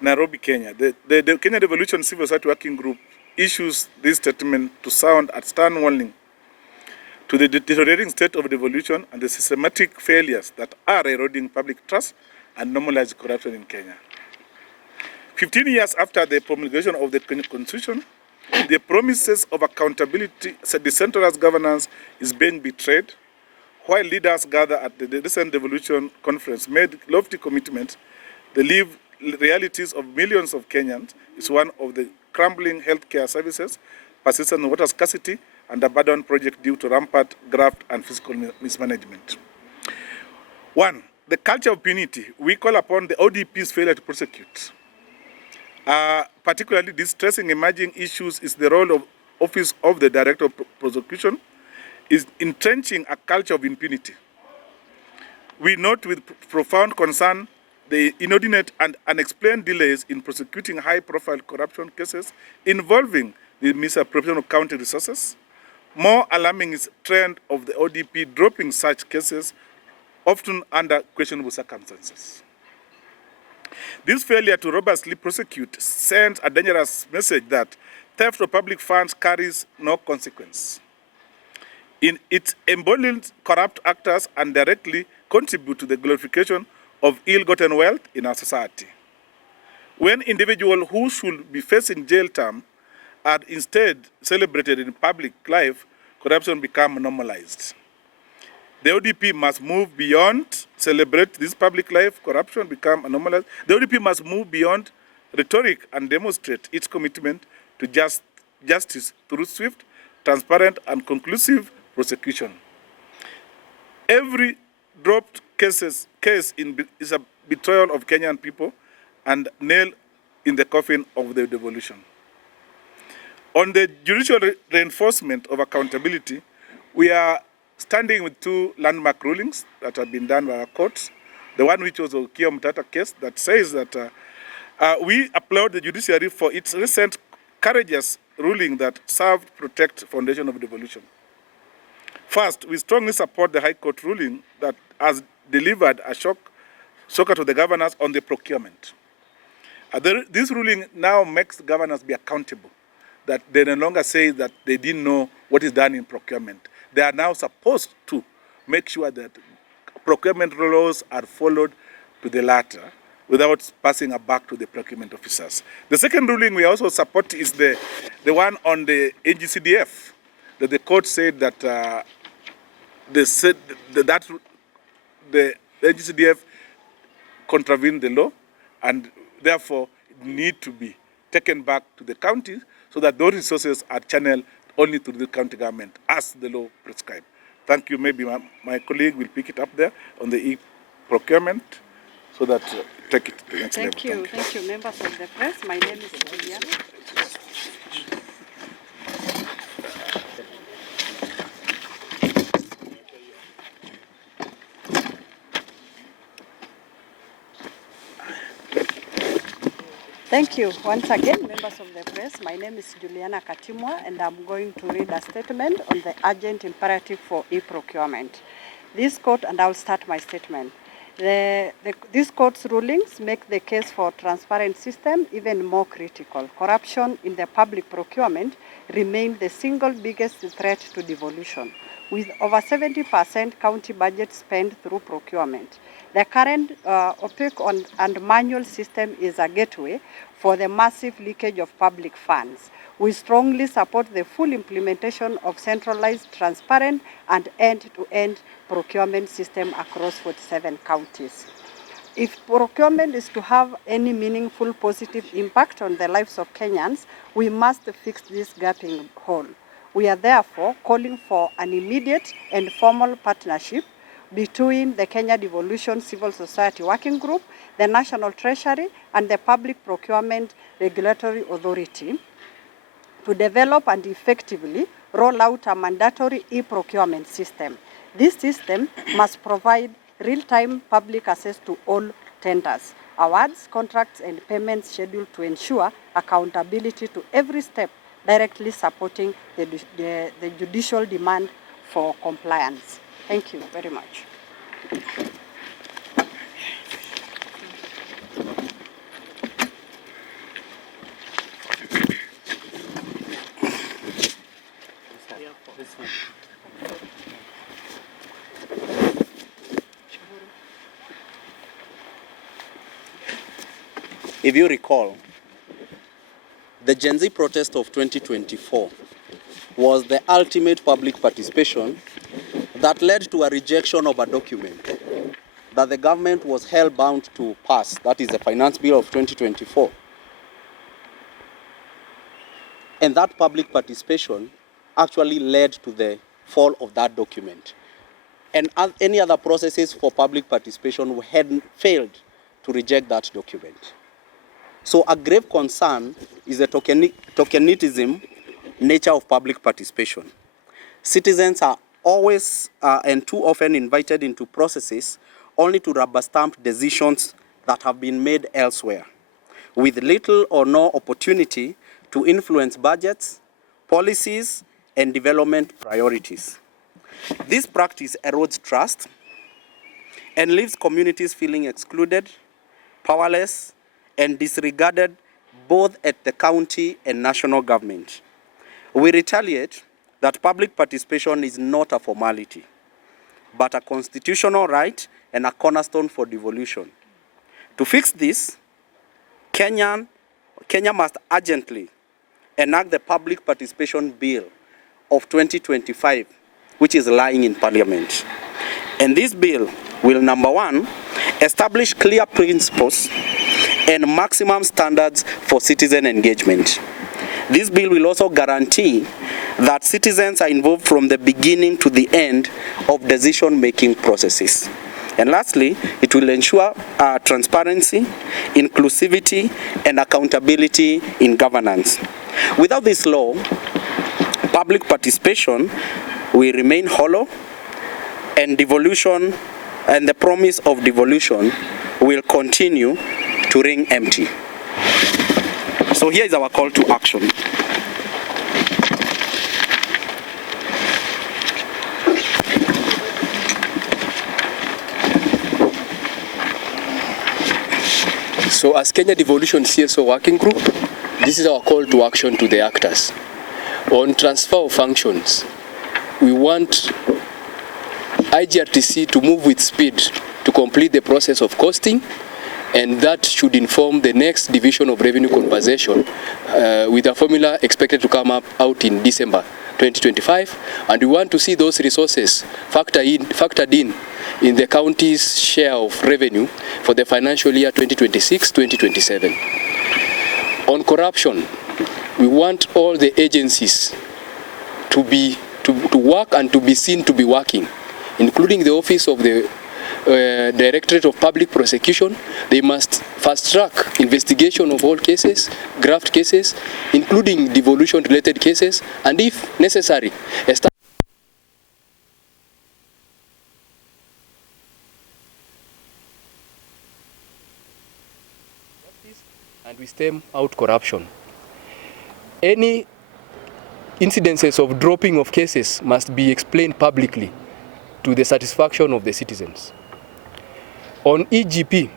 Nairobi, Kenya. The Kenya Devolution Civil Society Working Group issues this statement to sound a stern warning to the deteriorating state of devolution and the systematic failures that are eroding public trust and normalize corruption in Kenya. 15 years after the promulgation of the Constitution, the promises of accountability, decentralized governance is being betrayed, while leaders gather at the recent devolution conference made lofty commitments. The lived realities of millions of Kenyans is one of the crumbling healthcare services, persistent water scarcity, and abandoned project due to rampant graft and fiscal mismanagement. One, the culture of impunity. We call upon the ODP's failure to prosecute. Particularly distressing emerging issues is the role of Office of the Director of Prosecution is entrenching a culture of impunity. We note with profound concern the inordinate and unexplained delays in prosecuting high-profile corruption cases involving the misappropriation of county resources. More alarming is the trend of the ODP dropping such cases, often under questionable circumstances. This failure to robustly prosecute sends a dangerous message that theft of public funds carries no consequence. It emboldens corrupt actors and directly contributes to the glorification of ill-gotten wealth in our society. When individuals who should be facing jail term are instead celebrated in public life, corruption becomes normalized. The ODP must move beyond celebrate this public life, corruption become normalized. The ODP must move beyond rhetoric and demonstrate its commitment to justice through swift, transparent, and conclusive prosecution. Every dropped case is a betrayal of Kenyan people and nail in the coffin of the devolution. On the judicial reinforcement of accountability, we are standing with two landmark rulings that have been done by our courts. The one which was the Okiya Mtata case that says that we applaud the judiciary for its recent courageous ruling that served to protect the foundation of devolution. First, we strongly support the High Court ruling that has delivered a shocker to the governors on the procurement. This ruling now makes the governors be accountable, that they no longer say that they didn't know what is done in procurement. They are now supposed to make sure that procurement laws are followed to the latter without passing it back to the procurement officers. The second ruling we also support is the one on the NGCDF, that the court said that the NGCDF contravened the law and therefore need to be taken back to the county so that those resources are channeled only to the county government as the law prescribes. Thank you. Maybe my colleague will pick it up there on the e-procurement so that take it to the next level. Thank you. Thank you, members of the press. My name is Juliana. Thank you once again, members of the press. My name is Juliana Katimwa, and I'm going to read a statement on the urgent imperative for e-procurement. This court, and I'll start my statement. This court's rulings make the case for transparent system even more critical. Corruption in the public procurement remains the single biggest threat to devolution, with over 70% county budget spent through procurement. The current opaque and manual system is a gateway for the massive leakage of public funds. We strongly support the full implementation of centralized, transparent, and end-to-end procurement system across 47 counties. If procurement is to have any meaningful positive impact on the lives of Kenyans, we must fix this gaping hole. We are therefore calling for an immediate and formal partnership between the Kenya Devolution Civil Society Working Group, the National Treasury, and the Public Procurement Regulatory Authority to develop and effectively roll out a mandatory e-procurement system. This system must provide real-time public access to all tenders, awards, contracts, and payments scheduled to ensure accountability to every step, directly supporting the judicial demand for compliance. Thank you very much. If you recall, the Gen Z protest of 2024 was the ultimate public participation that led to a rejection of a document that the government was hell-bound to pass, that is the Finance Bill of 2024. And that public participation actually led to the fall of that document. And any other processes for public participation had failed to reject that document. So a grave concern is the tokenitism nature of public participation. Citizens are always and too often invited into processes only to rubber stamp decisions that have been made elsewhere, with little or no opportunity to influence budgets, policies, and development priorities. This practice erodes trust and leaves communities feeling excluded, powerless, and disregarded both at the county and national government. We retaliate that public participation is not a formality, but a constitutional right and a cornerstone for devolution. To fix this, Kenya must urgently enact the Public Participation Bill of 2025, which is lying in Parliament. And this bill will, number one, establish clear principles and maximum standards for citizen engagement. This bill will also guarantee that citizens are involved from the beginning to the end of decision-making processes. And lastly, it will ensure transparency, inclusivity, and accountability in governance. Without this law, public participation will remain hollow, and devolution and the promise of devolution will continue to ring empty. So here is our call to action. So as Kenya Devolution CSO Working Group, this is our call to action to the actors. On transfer of functions, we want IGRTC to move with speed to complete the process of costing, and that should inform the next division of revenue compensation with a formula expected to come out in December 2025. And we want to see those resources factored in the county's share of revenue for the financial year 2026-2027. On corruption, we want all the agencies to work and to be seen to be working, including the Office of the Directorate of Public Prosecution. They must fast-track investigation of all cases, graft cases, including devolution-related cases, and if necessary, and we stem out corruption. Any incidences of dropping of cases must be explained publicly to the satisfaction of the citizens. On EGP,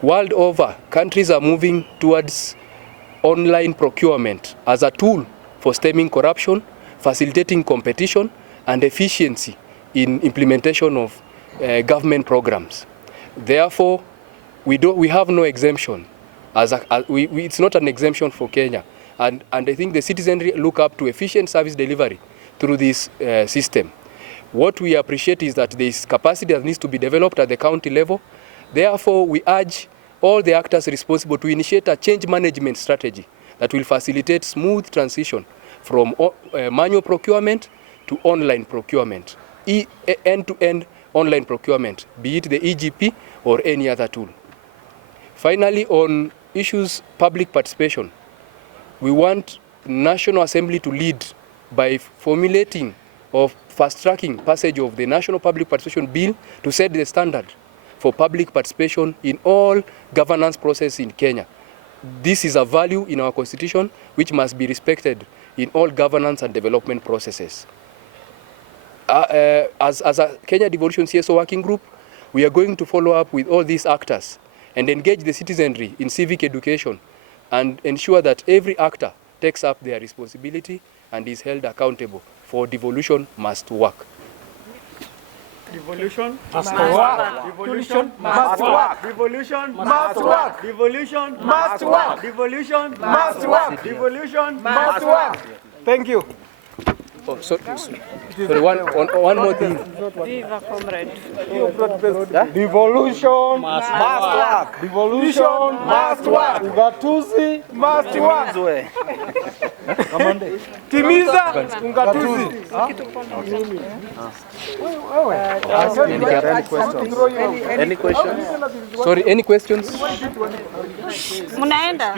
world over, countries are moving towards online procurement as a tool for stemming corruption, facilitating competition, and efficiency in implementation of government programs. Therefore, we have no exemption. It's not an exemption for Kenya. And I think the citizenry look up to efficient service delivery through this system. What we appreciate is that there is capacity that needs to be developed at the county level. Therefore, we urge all the actors responsible to initiate a change management strategy that will facilitate smooth transition from manual procurement to online procurement, end-to-end online procurement, be it the EGP or any other tool. Finally, on issues public participation, we want National Assembly to lead by formulating or fast-tracking passage of the National Public Participation Bill to set the standard for public participation in all governance processes in Kenya. This is a value in our constitution which must be respected in all governance and development processes. As a Kenya Devolution CSO Working Group, we are going to follow up with all these actors and engage the citizenry in civic education and ensure that every actor takes up their responsibility and is held accountable for devolution must work. Devolution must work. Devolution must work. Devolution must work. Devolution must work. Devolution must work. Devolution must work. Thank you. Oh, sorry, one more thing. Viva, comrade. Devolution must work. Devolution must work. Ugatuzi must work. Timiza ungatuzi. Any questions? Sorry, any questions? Munaenda?